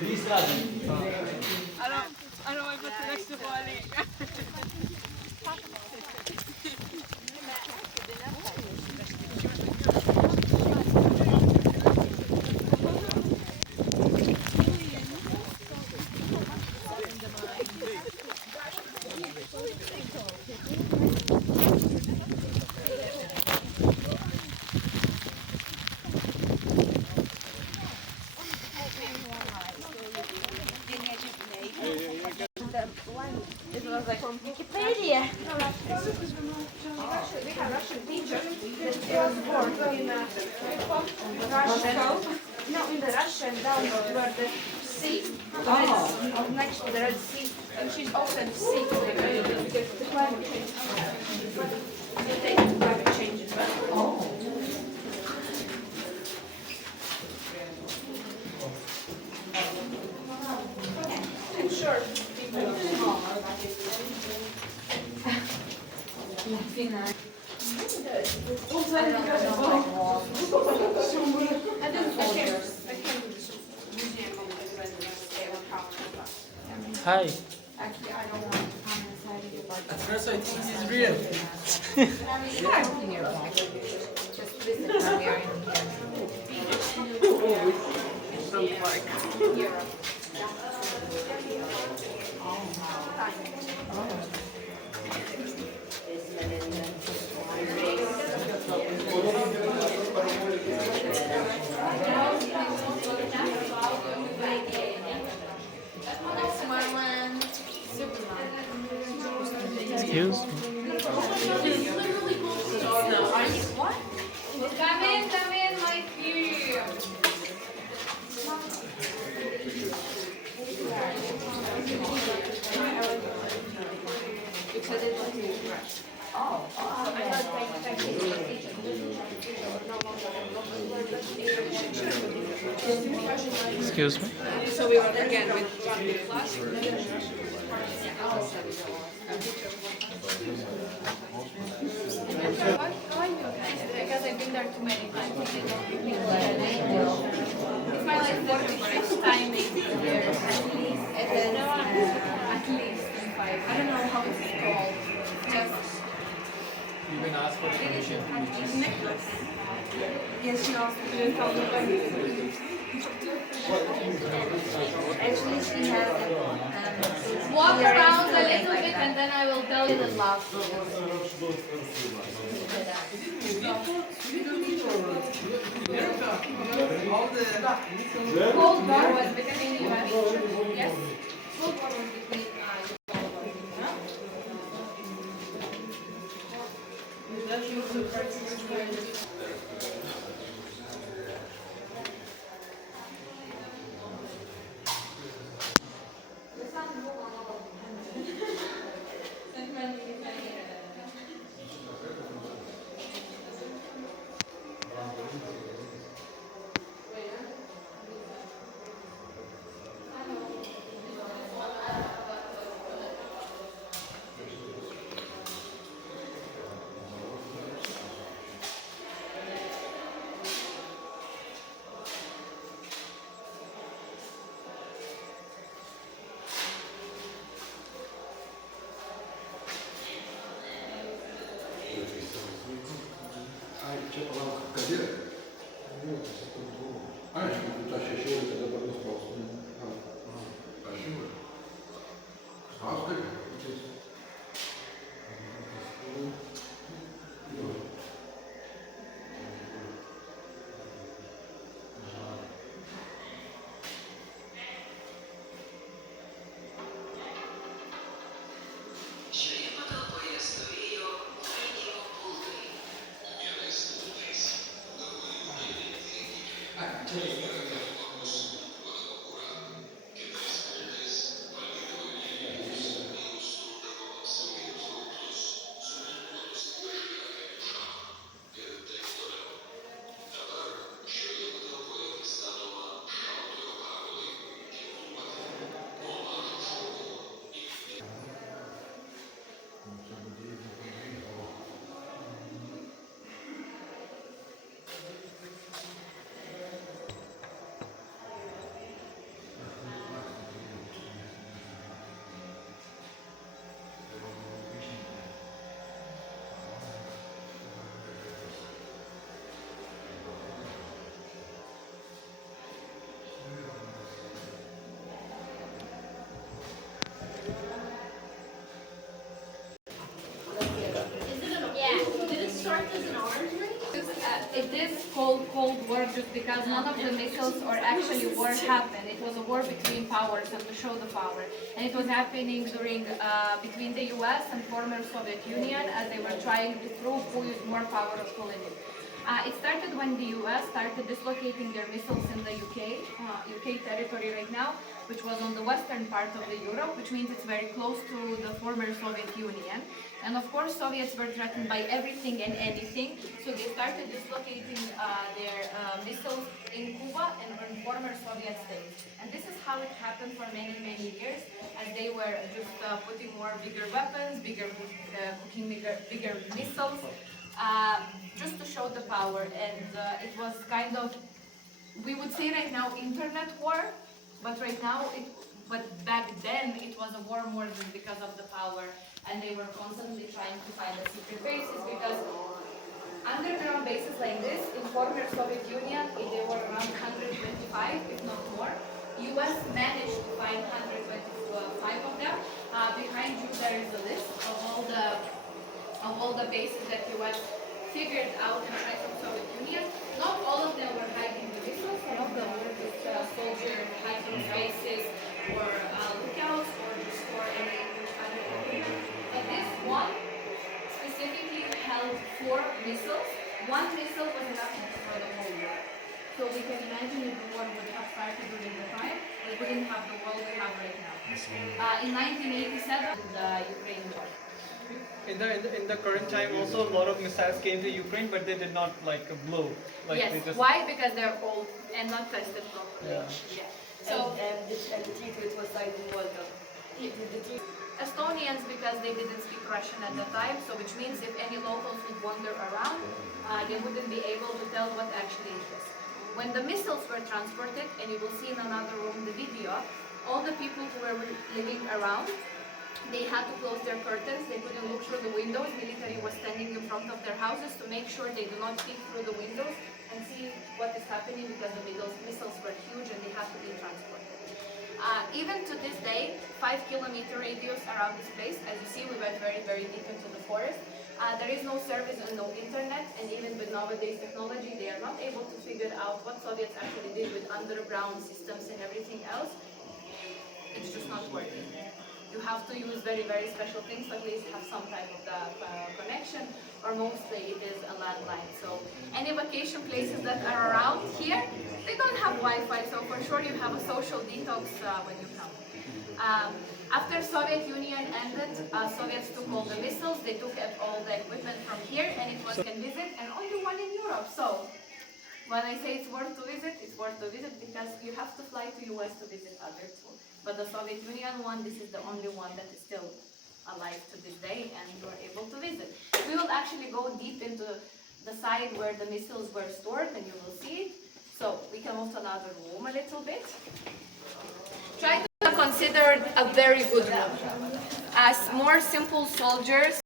Allora vuoi fare questo fuori? It was like from Wikipedia. We have Russian teacher that was born in Russian. No, in the Russian down where the sea, next to the Red Sea, and she's often sick because the climate change. They take climate change as well. I'm sure. Hi. Actually, I don't want to come inside of your body. At first I think this is real. I'm in your bag. Just visit when we are in here. Europe. Excuse me. What? Come in, my dear. Excuse me. So we were again with one big class. Because I've been there too many times. It's my like 45th time maybe here. At least in 5. I don't know how it's called. Just You can ask for permission. necklace. Yes, she asked me how to actually she has walk around a little bit and then I will tell you the last Cold War was between US. Yes. Cold War was between just because none of the missiles or actually war happened. It was a war between powers and to show the power. And it was happening during between the US and former Soviet Union as they were trying to prove who is more powerful in it. It started when the US started dislocating their missiles in the UK territory right now, which was on the western part of the Europe, which means it's very close to the former Soviet Union. And of course, Soviets were threatened by everything and anything, so they started dislocating their missiles in Cuba and in former Soviet states. And this is how it happened for many, many years, as they were just putting more bigger weapons, bigger missiles, just to show the power. And it was kind of, we would say right now, internet war, but back then it was a war more than because of the power, and they were constantly trying to find the secret bases, because underground bases like this in former Soviet Union, they were around 125, if not more. US managed to find 125 of them. Behind you there is a list of all the bases that US figured out and tried from Soviet Union. Not all of them were hiding the missiles, some of them were just soldier hiding spaces or lookouts or just for any kind of equipment. But this one specifically held 4 missiles. One missile was enough for the whole war. So we can imagine if the war would have started during the time, we wouldn't have the world we have right now. In 1987, the Ukraine war. In the current time also a lot of missiles came to Ukraine, but they did not blow. Yes. They just... Why? Because they're old and not tested properly. Yeah. So and the treaty was signed in Malta. Estonians, because they didn't speak Russian at the time, so which means if any locals would wander around, they wouldn't be able to tell what actually it is. When the missiles were transported, and you will see in another room the video, all the people who were living around, they had to close their curtains, they couldn't look through the windows. Military was standing in front of their houses to make sure they do not peek through the windows and see what is happening, because the missiles were huge and they had to be transported. Even to this day, 5-kilometer radius around this place, as you see, we went very, very deep into the forest. There is no service and no internet, and even with nowadays technology, they are not able to figure out what Soviets actually did with underground systems and everything else. It's just not working. You have to use very, very special things to at least have some type of connection, or mostly it is a landline. So any vacation places that are around here, they don't have Wi-Fi, so for sure you have a social detox when you come. After Soviet Union ended, Soviets took all the missiles, they took all the equipment from here, and it was can visit, and only one in Europe. So when I say it's worth to visit, it's worth to visit because you have to fly to US to visit other two. But the Soviet Union one, this is the only one that is still alive to this day, and you are able to visit. We will actually go deep into the side where the missiles were stored, and you will see it. So we can move to another room a little bit. Try to consider a very good room. As more simple soldiers,